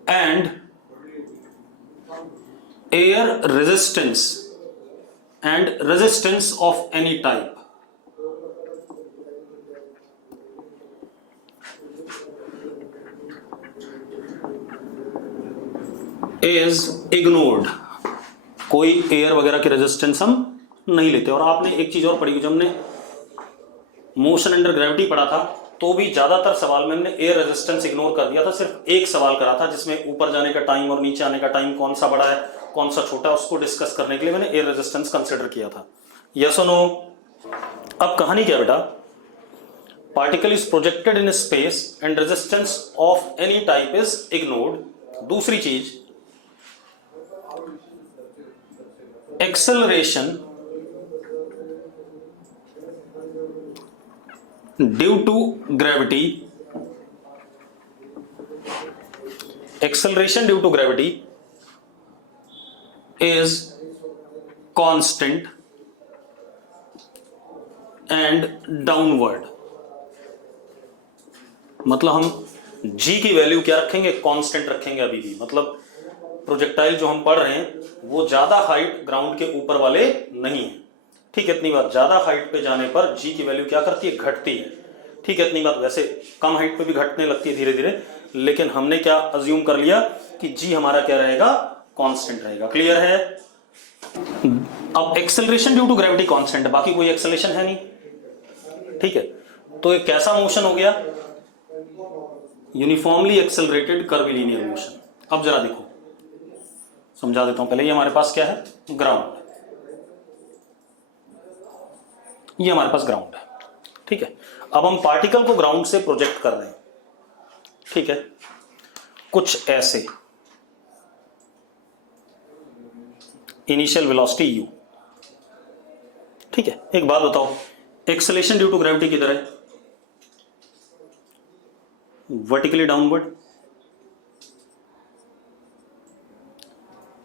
and air resistance and resistance of any type is ignored। कोई एयर वगैरह की रेजिस्टेंस हम नहीं लेते। और आपने एक चीज और पढ़ी, जब हमने मोशन अंडर ग्रेविटी पढ़ा था तो भी ज्यादातर सवाल में हमने एयर रेजिस्टेंस इग्नोर कर दिया था। सिर्फ एक सवाल करा था जिसमें ऊपर जाने का टाइम और नीचे आने का टाइम कौन सा बड़ा है कौन सा छोटा है, उसको डिस्कस करने के लिए मैंने एयर रेजिस्टेंस कंसिडर किया था। यस और नो? अब कहानी क्या बेटा, particle is projected in space and resistance of any type is ignored. दूसरी चीज, acceleration due to gravity, acceleration due to gravity is constant and downward। मतलब हम g की वैल्यू क्या रखेंगे, कांस्टेंट रखेंगे अभी भी। मतलब प्रोजेक्टाइल जो हम पढ़ रहे हैं वो ज्यादा हाइट ग्राउंड के ऊपर वाले नहीं है। ठीक है, इतनी बात। ज्यादा हाइट पे जाने पर जी की वैल्यू क्या करती है, घटती है। ठीक है, इतनी बात। वैसे कम हाइट पे भी घटने लगती है धीरे धीरे, लेकिन हमने क्या अज्यूम कर लिया कि जी हमारा क्या रहेगा, कांस्टेंट रहेगा। क्लियर है? अब acceleration due to gravity constant है, बाकी कोई एक्सेलरेशन है नहीं। ठीक है, तो एक कैसा मोशन हो गया, यूनिफॉर्मली एक्सेलरेटेड कर्वीलिनियर मोशन। अब जरा देखो, समझा देता हूं पहले। ये हमारे पास क्या है, ग्राउंड। ये हमारे पास ग्राउंड है। ठीक है, अब हम पार्टिकल को ग्राउंड से प्रोजेक्ट कर रहे हैं। ठीक है, कुछ ऐसे, इनिशियल वेलोसिटी u। ठीक है, एक बात बताओ, एक्सेलरेशन ड्यू टू ग्रेविटी किधर है, वर्टिकली डाउनवर्ड,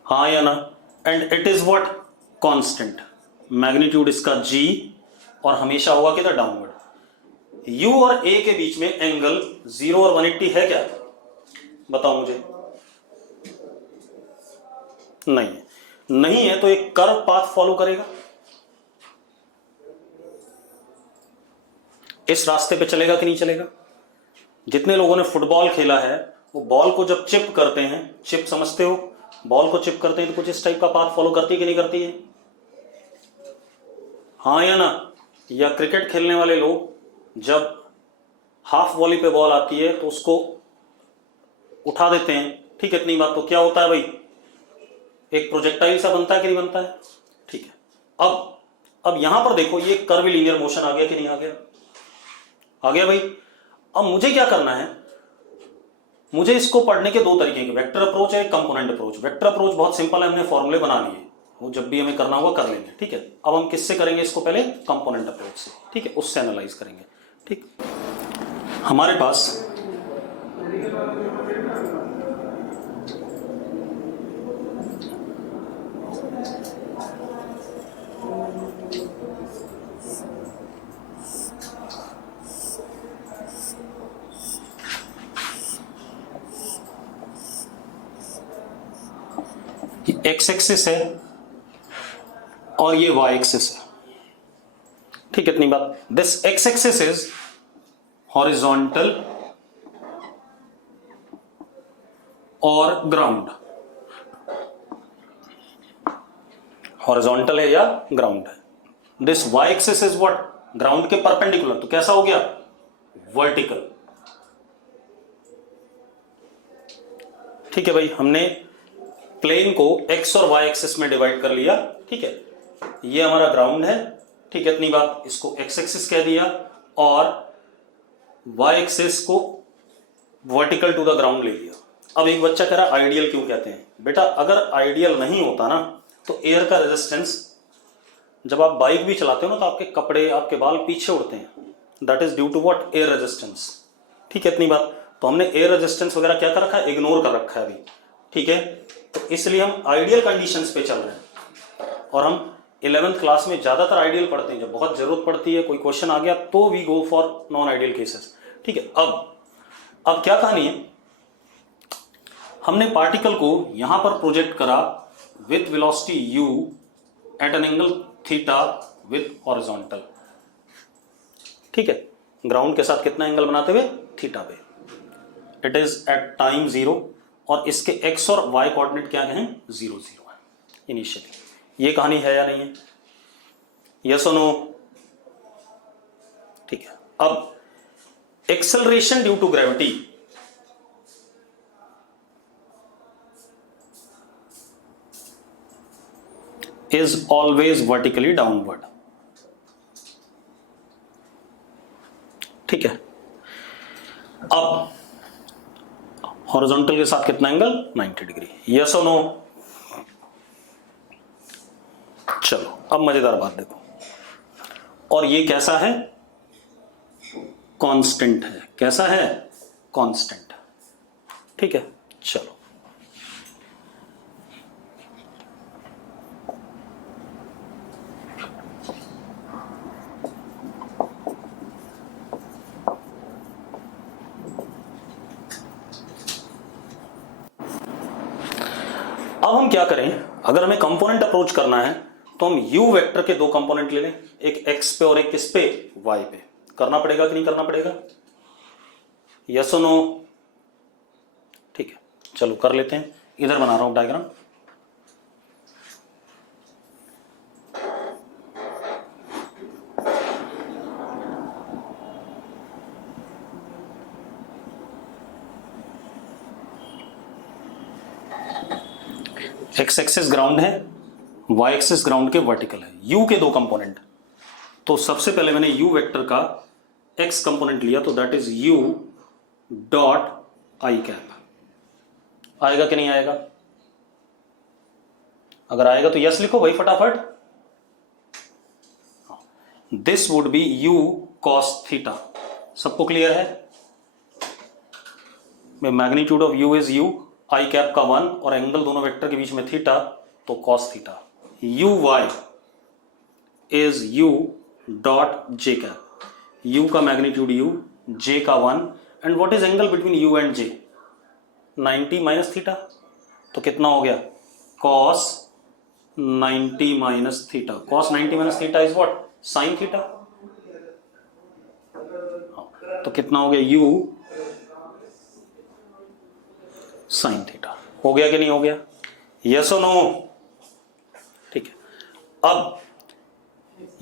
हाँ या ना? And it is what, constant. Magnitude इसका g और हमेशा होगा किधर, डाउनवर्ड। u और a के बीच में एंगल 0 और 180 है क्या, बताओ मुझे। नहीं है। नहीं है तो एक कर्व पाथ फॉलो करेगा, इस रास्ते पे चलेगा कि नहीं चलेगा। जितने लोगों ने फुटबॉल खेला है वो बॉल को जब चिप करते हैं, चिप समझते हो, बॉल को चिप करते हैं तो कुछ इस टाइप का पाथ फॉलो करती है कि नहीं करती है, हाँ या ना? या क्रिकेट खेलने वाले लोग जब हाफ वॉली पे बॉल आती है तो उसको उठा देते हैं। ठीक है, इतनी बात। तो क्या होता है भाई, एक प्रोजेक्टाइल सा बनता है कि नहीं बनता है। ठीक है, अब यहां पर देखो, ये कर्वीलिनियर मोशन आ गया कि नहीं आ गया, आ गया भाई। अब मुझे क्या करना है, मुझे इसको पढ़ने के दो तरीके के, वेक्टर अप्रोच है, कंपोनेंट अप्रोच। वेक्टर अप्रोच बहुत सिंपल है, हमने फॉर्मूले बना लिए, वो जब भी हमें करना होगा कर लेंगे। ठीक है, अब हम किससे करेंगे इसको, पहले कंपोनेंट अप्रोच से। ठीक है, उससे एनालाइज करेंगे। ठीक, हमारे पास एक्स एक्सिस है और ये वाई एक्सिस है। ठीक है, इतनी बात। This x axis is horizontal और ग्राउंड, हॉरिजॉन्टल है या ग्राउंड है। This y axis is what, ground के परपेंडिकुलर, तो कैसा हो गया, वर्टिकल। ठीक है भाई, हमने प्लेन को एक्स और वाई एक्सिस में डिवाइड कर लिया। ठीक है, ये हमारा ग्राउंड है। ठीक है, इतनी बात। इसको एक्स एक्सिस कह दिया और वाई एक्सिस को वर्टिकल टू द ग्राउंड ले लिया। अब एक बच्चा कह रहा आइडियल क्यों कहते हैं, बेटा अगर आइडियल नहीं होता ना तो एयर का रेजिस्टेंस, जब आप बाइक भी चलाते हो ना तो आपके कपड़े, आपके बाल पीछे उड़ते हैं, that is due to what, air resistance. ठीक है, इतनी बात। तो हमने एयर रेजिस्टेंस वगैरह क्या कर रखा है, इग्नोर कर रखा है अभी। ठीक है, तो इसलिए हम आइडियल कंडीशंस पे चल रहे हैं और हम 11th क्लास में ज्यादातर आइडियल पढ़ते हैं। जब बहुत जरूरत पड़ती है, कोई क्वेश्चन आ गया तो we go for non ideal cases. ठीक है, अब क्या कहानी है, हमने पार्टिकल को यहां पर प्रोजेक्ट करा with velocity u at an angle theta with horizontal. ठीक है, ग्राउंड के साथ कितना एंगल बनाते हुए, थीटा पे। इट इज एट टाइम 0 और इसके x और y कोऑर्डिनेट क्या हैं, 0 0 है इनिशियली। ये कहानी है या नहीं है, यस और नो। ठीक है, अब acceleration due to gravity is always vertically downward. ठीक है, अब हॉरिजॉन्टल के साथ कितना एंगल, 90 डिग्री। यस और नो। चलो अब मजेदार बात देखो, और ये कैसा है, कांस्टेंट है। कैसा है, कांस्टेंट। ठीक है, चलो अब हम क्या करें, अगर हमें कंपोनेंट अप्रोच करना है तो हम u वेक्टर के दो कंपोनेंट ले लें, एक x पे और एक किस पे, y पे। करना पड़ेगा कि नहीं करना पड़ेगा, यस और नो? ठीक है, चलो कर लेते हैं। इधर बना रहा हूं डायग्राम। एक्स एक्सिस ग्राउंड है, वाई एक्सिस ग्राउंड के वर्टिकल है, u के दो कंपोनेंट। तो सबसे पहले मैंने u वेक्टर का x कंपोनेंट लिया, तो that is u dot I cap. आएगा कि नहीं आएगा? अगर आएगा तो यस लिखो भाई फटाफट। This would be u cos theta. सबको क्लियर है? Magnitude of u is u, I cap का 1 और एंगल दोनों वेक्टर के बीच में थीटा, तो cos theta. u y is u dot j cap. u का मैग्नीट्यूड u, j का 1, and what is angle between u and j? 90 minus theta. तो कितना हो गया? cos 90 minus theta. cos 90 minus theta is what? Sine theta. तो कितना हो गया? u sine theta. हो गया कि नहीं हो गया? यस और नो? ठीक है, अब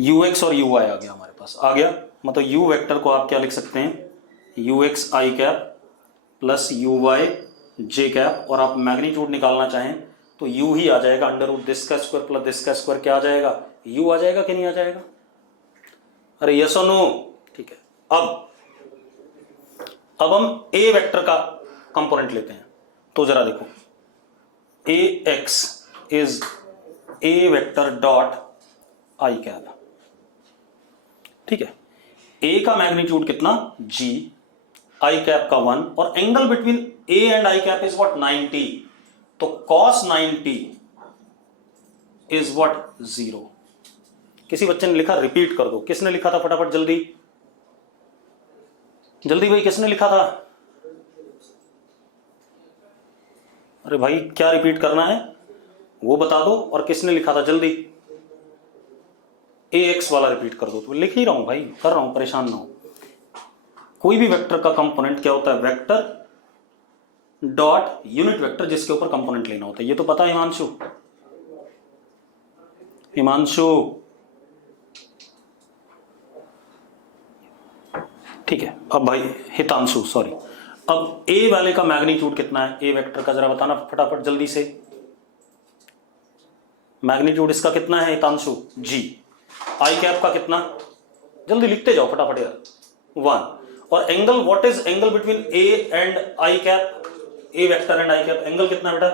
ux और uy आ गया हमारे पास। आ गया मतलब u वेक्टर को आप क्या लिख सकते हैं? ux I cap plus uy j cap, और आप मैग्नीट्यूड निकालना चाहें तो u ही आ जाएगा, अंडर रूट दिस का स्क्वायर प्लस दिस का स्क्वायर। क्या आ जाएगा? u आ जाएगा कि नहीं आ जाएगा? अरे यस और नो? ठीक है, अब हम a वेक्टर का कंपोनेंट लेते हैं। तो जरा देखो, ax is a vector dot I cap. ठीक है, a का मैग्नीट्यूड कितना? g, आई कैप का 1, और angle between a and I cap is what? 90। तो cos 90 इज व्हाट? 0। किसी बच्चे ने लिखा, रिपीट कर दो। किसने लिखा था? फटाफट जल्दी जल्दी भाई, किसने लिखा था? अरे भाई क्या रिपीट करना है वो बता दो, और किसने लिखा था जल्दी? ax वाला रिपीट कर दो। तो लिख ही रहा हूं भाई, कर रहा हूं, परेशान ना हो। कोई भी वेक्टर का कंपोनेंट क्या होता है? वेक्टर डॉट यूनिट वेक्टर, जिसके ऊपर कंपोनेंट लेना होता है। ये तो पता है हिमांशु? हिमांशु ठीक है। अब भाई हितांशु, सॉरी। अब a वाले का मैग्नीट्यूड कितना है? a वेक्टर का जरा बताना फटाफट जल्दी से। मैग्नीट्यूड इसका कितना है हितांशु? g। आई कैप का कितना? जल्दी लिखते जाओ फटाफट यार। 1। और angle, what is angle between a and I cap? a vector and I cap angle कितना बेटा?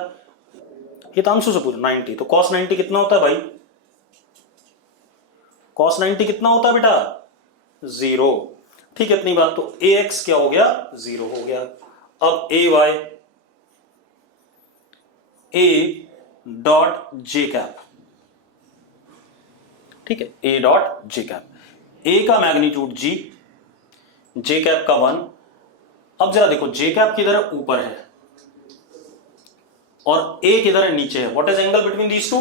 हितांशु से पूछ। 90। तो cos 90 कितना होता है भाई? cos 90 कितना होता है बेटा? 0। ठीक है, इतनी बात। तो ax क्या हो गया? 0 हो गया। अब ay a dot j cap. ठीक है, a dot j cap. a का मैग्नीट्यूड g, j कैप का 1। अब जरा देखो, j कैप किधर है? ऊपर है, और a किधर है? नीचे है। What is angle between these two?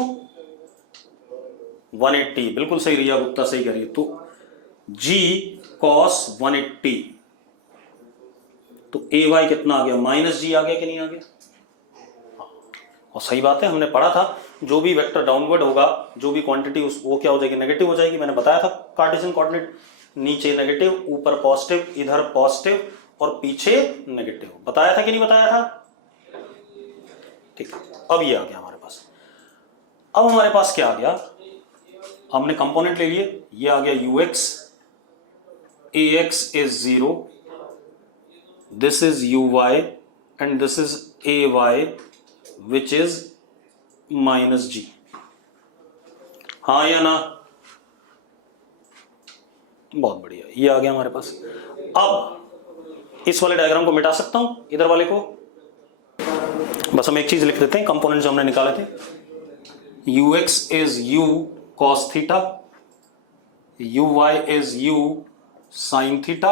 180। बिल्कुल सही, रिया गुप्ता सही कह रही है। तो g cos 180। तो ay कितना आ गया? माइनस जी आ गया कि नहीं आ गया? और सही बात है, हमने पढ़ा था जो भी वेक्टर डाउनवर्ड होगा, जो भी क्वांटिटी वो क्या हो जाएगी? नेगेटिव हो जाएगी। मैंने बताया था कार्टेशियन कोऑर्डिनेट, नीचे नेगेटिव, ऊपर पॉजिटिव, इधर पॉजिटिव और पीछे नेगेटिव। बताया था कि नहीं बताया था? ठीक है, अब ये आ गया हमारे पास। अब हमारे पास क्या आ गया? हमने कंपोनेंट ले लिए, ये आ गया ux, ax is 0, this is uy and this is ay which is minus g। हाँ या ना? बहुत बढ़िया, ये आ गया हमारे पास। अब इस वाले डायग्राम को मिटा सकता हूं, इधर वाले को। बस हम एक चीज लिख देते हैं, कंपोनेंट जो हमने निकाले थे। ux is u cos theta, uy is u sin theta,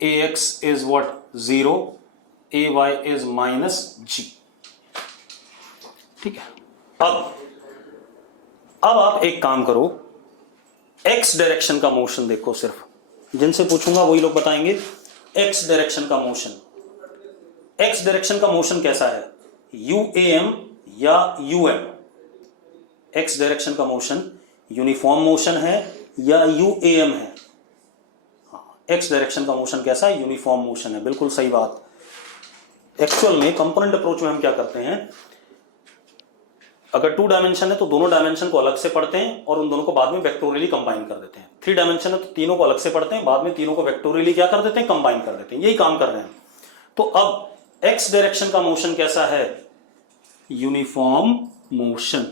ax is what? 0, ay is minus g। ठीक है। अब आप एक काम करो, एक्स डायरेक्शन का मोशन देखो, सिर्फ जिनसे पूछूंगा वही लोग बताएंगे एक्स डायरेक्शन का मोशन। एक्स डायरेक्शन का मोशन कैसा है, UAM या UM? एक्स डायरेक्शन का मोशन यूनिफॉर्म मोशन है या UAM है? एक्स डायरेक्शन का मोशन कैसा है, यूनिफॉर्म मोशन है, बिल्कुल सही बात। एक्चुअल में कंपोनेंट अप्रोच में हम क्या करते हैं, अगर 2 डायमेंशन है तो दोनों डायमेंशन को अलग से पढ़ते हैं और उन दोनों को बाद में वेक्टोरियली कंबाइन कर देते हैं। 3 डायमेंशन है तो तीनों को अलग से पढ़ते हैं, बाद में तीनों को वेक्टोरियली क्या कर देते हैं, कंबाइन कर देते हैं। यही काम कर रहे हैं। तो अब एक्स डायरेक्शन का मोशन कैसा है, यूनिफॉर्म मोशन।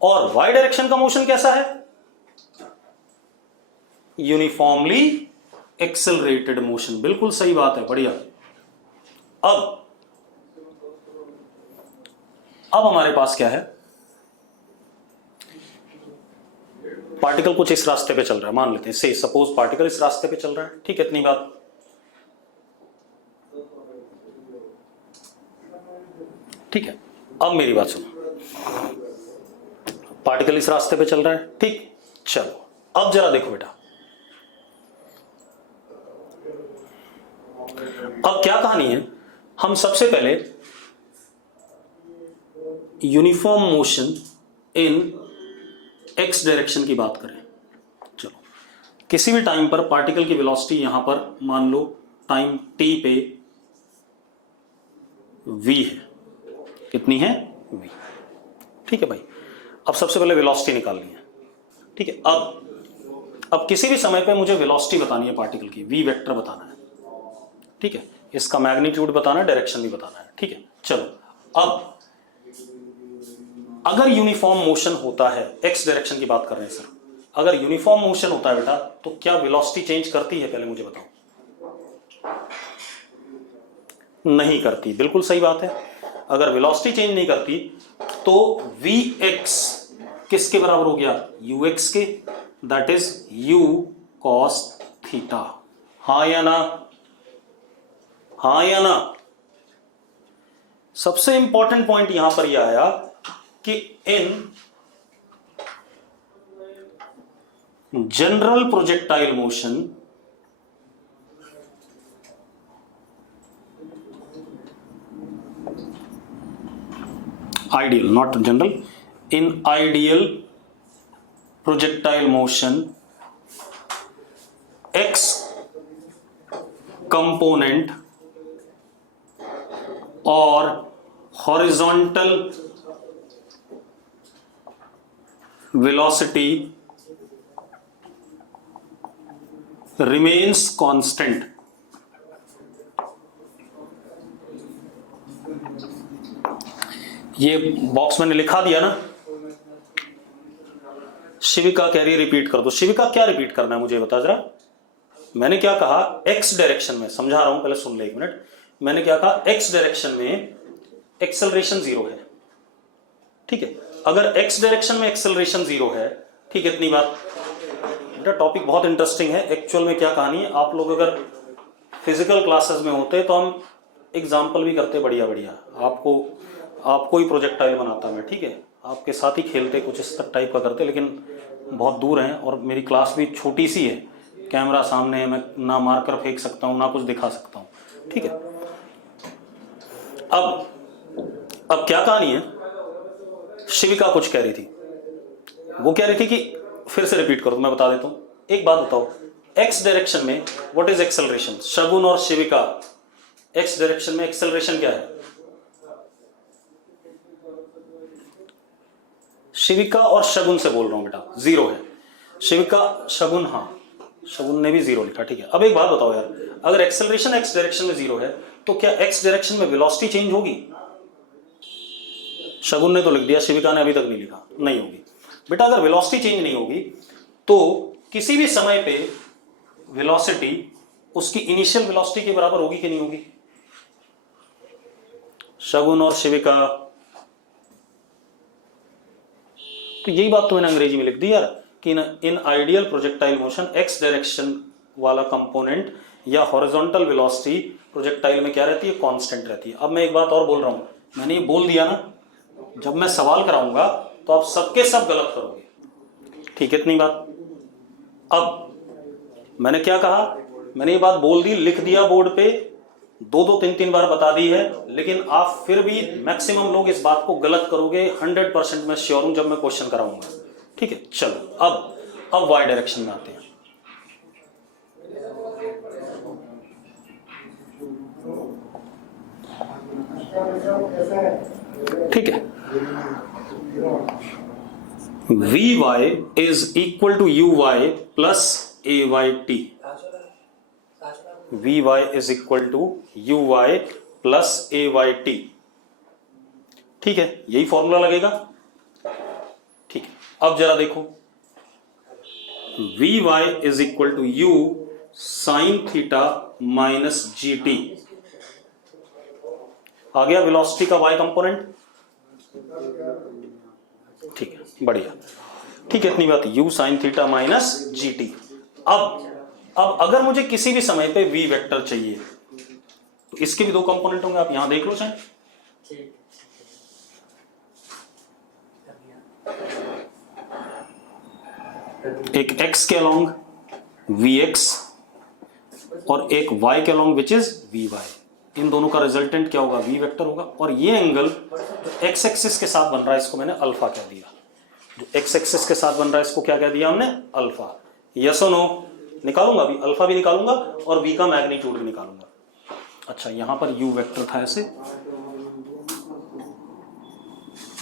और वाई डायरेक्शन का मोशन कैसा है, यूनिफॉर्मली एक्सेलरेटेड मोशन। बिल्कुल सही बात है, बढ़िया। अब हमारे पास क्या है, पार्टिकल कुछ इस रास्ते पे चल रहा है, मान लेते हैं से सपोज पार्टिकल इस रास्ते पे चल रहा है, ठीक है, इतनी बात। ठीक है, अब मेरी बात सुनो, पार्टिकल इस रास्ते पे चल रहा है, ठीक, चलो अब जरा देखो बेटा, अब क्या कहानी है, हम सबसे पहले uniform motion in x direction की बात करें। चलो, किसी भी टाइम पर पार्टिकल की वेलोसिटी यहां पर मान लो टाइम t पे v है, कितनी है, v, ठीक है भाई। अब सबसे पहले वेलोसिटी निकालनी है, ठीक है। अब किसी भी समय पे मुझे वेलोसिटी बतानी है पार्टिकल की, v वेक्टर बताना है, ठीक है, इसका मैग्नीट्यूड बताना है, डायरेक्शन भी बताना है, ठीक है। चलो, अब अगर यूनिफॉर्म मोशन होता है, एक्स डायरेक्शन की बात कर रहे हैं सर, अगर यूनिफॉर्म मोशन होता है बेटा तो क्या वेलोसिटी चेंज करती है, पहले मुझे बताओ। नहीं करती, बिल्कुल सही बात है। अगर वेलोसिटी चेंज नहीं करती तो Vx किसके बराबर हो गया, Ux के, that is U cos theta. हाँ या ना, हाँ या ना। सबसे इंपॉर्टेंट पॉइंट यहां पर यह आया कि in general projectile motion ideal, not general, in ideal projectile motion x component और हॉरिजॉन्टल velocity remains constant। ये बॉक्स मैंने लिखा दिया ना, शिविका कह रही है रिपीट कर दो। शिविका क्या रिपीट करना है मुझे बता जरा। मैंने क्या कहा, एक्स डायरेक्शन में, समझा रहा हूं, पहले सुन ले एक मिनट। मैंने क्या कहा, एक्स डायरेक्शन में एक्सेलरेशन 0 है, ठीक है। अगर एक्स डायरेक्शन में एक्सेलरेशन 0 है, ठीक है, इतनी बात। बेटा टॉपिक बहुत इंटरेस्टिंग है। एक्चुअल में क्या कहानी है, आप लोग अगर फिजिकल क्लासेस में होते तो हम एग्जाम्पल भी करते बढ़िया बढ़िया, आपको ही प्रोजेक्टाइल बनाता मैं, ठीक है, आपके साथ ही खेलते, कुछ इस टाइप का करते, लेकिन बहुत दूर हैं और मेरी क्लास भी छोटी सी है, कैमरा सामने है, मैं ना मार्कर फेंक सकता हूँ ना कुछ दिखा सकता हूँ, ठीक है। अब क्या कहानी है, शिविका कुछ कह रही थी, वो कह रही थी कि फिर से रिपीट करो, मैं बता देता हूं। एक बात बताओ, एक्स डायरेक्शन में व्हाट इज एक्सेलरेशन, शगुन और शिविका, एक्स डायरेक्शन में एक्सेलरेशन क्या है, शिविका और शगुन से बोल रहा हूं बेटा, 0 है। शिविका, शगुन, हाँ शगुन ने भी 0 लिखा, ठीक है। अब एक बात बताओ यार, अगर एक्सेलरेशन एक्स डायरेक्शन में 0 है तो क्या एक्स डायरेक्शन में वेलोसिटी चेंज होगी? शगुन ने तो लिख दिया, शिविका ने अभी तक नहीं लिखा, नहीं होगी बेटा। अगर वेलोसिटी चेंज नहीं होगी तो किसी भी समय पे वेलोसिटी उसकी इनिशियल वेलोसिटी के बराबर होगी कि नहीं होगी? शगुन और शिविका, तो यही बात तो मैंने अंग्रेजी में लिख दी यार कि in ideal projectile motion x direction वाला कंपोनेंट या हॉरिजॉन्टल वेलोसिटी प्रोजेक्टाइल में क्या रहती है, कांस्टेंट रहती है। अब मैं एक बात और बोल रहा हूं, मैंने ये बोल दिया ना, जब मैं सवाल कराऊंगा तो आप सबके सब गलत करोगे, ठीक है इतनी बात। अब मैंने क्या कहा, मैंने ये बात बोल दी, लिख दिया बोर्ड पे, 2-2 3-3 बार बता दी है, लेकिन आप फिर भी मैक्सिमम लोग इस बात को गलत करोगे, 100% मैं श्योर हूं जब मैं क्वेश्चन कराऊंगा, ठीक है। चलो अब वाई डायरेक्शन में आते हैं। ठीक है, v Y is equal to u y plus A y t. V Y is equal to u y plus A y t, ठीक है, यही फॉर्मूला लगेगा, ठीक है। अब जरा देखो, V Y is equal to U sine theta minus ji T, आ गया वेलोसिटी का वाई कंपोनेंट, ठीक है, बढ़िया, ठीक है इतनी बात, u sine theta minus G T. अब अगर मुझे किसी भी समय पे v वेक्टर चाहिए तो इसके भी दो कंपोनेंट होंगे, आप यहां देख लो चाहे, एक x के अलोंग vx और एक y के अलोंग विच इज vy, इन दोनों का रिजल्टेंट क्या होगा, v वेक्टर होगा। और ये एंगल जो x एक्सिस के साथ बन रहा है इसको मैंने अल्फा कह दिया, जो x एक्सिस के साथ बन रहा है इसको क्या कह दिया हमने, अल्फा। यस और नो, निकालूंगा भी, अल्फा भी निकालूंगा और v का मैग्नीट्यूड भी निकालूंगा। अच्छा, यहां पर u वेक्टर था ऐसे,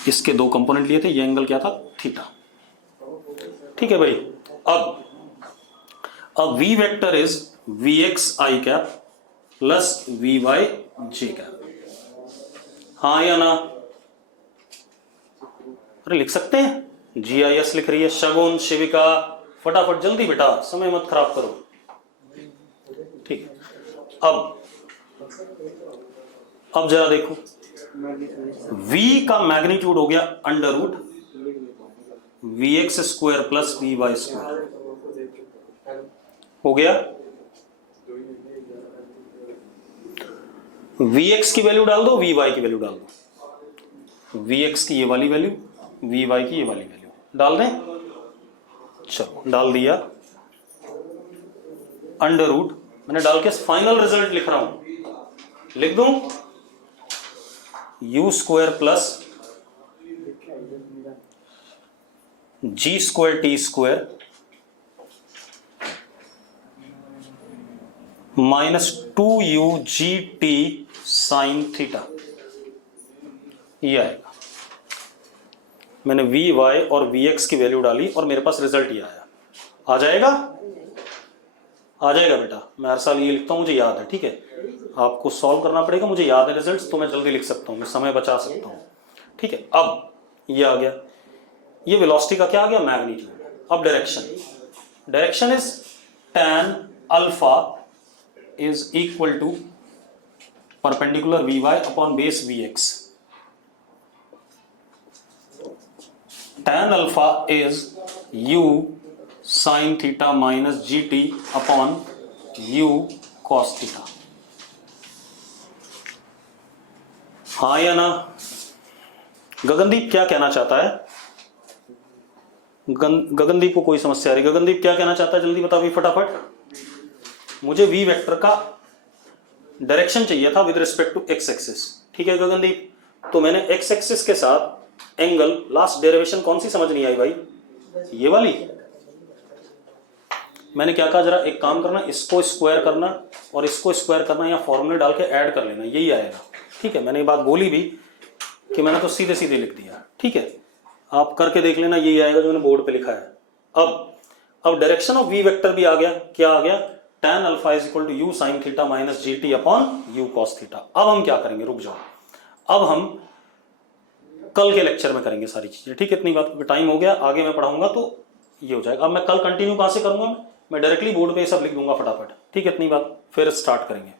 इसके दो कंपोनेंट लिए थे, ये एंगल क्या था, थीटा, ठीक है भाई। अब v vector is vx i cap plus vy j cap, हाँ या ना, अरे लिख सकते हैं, GIS लिख रही है शगुन, शिविका, फटाफट जल्दी बेटा, समय मत खराब करो, ठीक है। अब जरा देखो, v का मैग्नीट्यूड हो गया under root vx square plus vy square, हो गया। vx की वैल्यू डाल दो, vy की वैल्यू डाल दो, vx की ये वाली वैल्यू, vy की ये वाली वैल्यू डाल दें, चलो डाल दिया, अंडर रूट मैंने डाल के फाइनल रिजल्ट लिख रहा हूं, लिख दूं u square plus G square T square minus 2u G T sine theta, ये आएगा। मैंने वी वाई और वी एक्स की वैल्यू डाली और मेरे पास रिजल्ट ये आया, आ जाएगा, आ जाएगा बेटा, मैं हर साल ये लिखता हूं, मुझे याद है, ठीक है। आपको सॉल्व करना पड़ेगा, मुझे याद है रिजल्ट्स, तो मैं जल्दी लिख सकता हूं, मैं समय बचा सकता हूं, ठीक है। अब ये आ गया, ये वेलोसिटी का क्या आ गया, मैग्नीट्यूड। अब direction is tan alpha is equal to perpendicular v y upon base v x. tan alpha is u sine theta minus ji t upon u cos theta, हाँ या ना। गगनदीप क्या कहना चाहता है, गगनदीप को कोई समस्या आ रही, गगनदीप क्या कहना चाहता है, जल्दी बता भी फटाफट। मुझे v वेक्टर का डायरेक्शन चाहिए था with respect to x axis, ठीक है गगनदीप, तो मैंने x एक्सिस के साथ एंगल, लास्ट डेरिवेशन कौन सी समझ नहीं आई भाई, ये वाली। मैंने क्या कहा, जरा एक काम करना, इसको स्क्वायर करना और इसको स्क्वायर करना, या फॉर्मूले डाल के ऐड कर लेना, यही आएगा, ठीक है। मैंने ये बात बोली भी कि मैंने तो सीधे सीधे लिख दिया, ठीक है, आप करके देख लेना, यही आएगा जो मैंने बोर्ड पे लिखा है। अब डायरेक्शन ऑफ v वेक्टर भी आ गया, क्या आ गया, tan alpha is equal to u sine theta minus ji t upon u cos theta. अब हम क्या करेंगे, रुक जाओ, अब हम कल के लेक्चर में करेंगे सारी चीजें, ठीक है, इतनी बात, टाइम हो गया, आगे मैं पढ़ाऊंगा तो ये हो जाएगा। अब मैं कल कंटिन्यू कहां से करूंगा, मैं डायरेक्टली बोर्ड पे सब लिख दूंगा फटाफट, ठीक है, इतनी बात, फिर स्टार्ट करेंगे।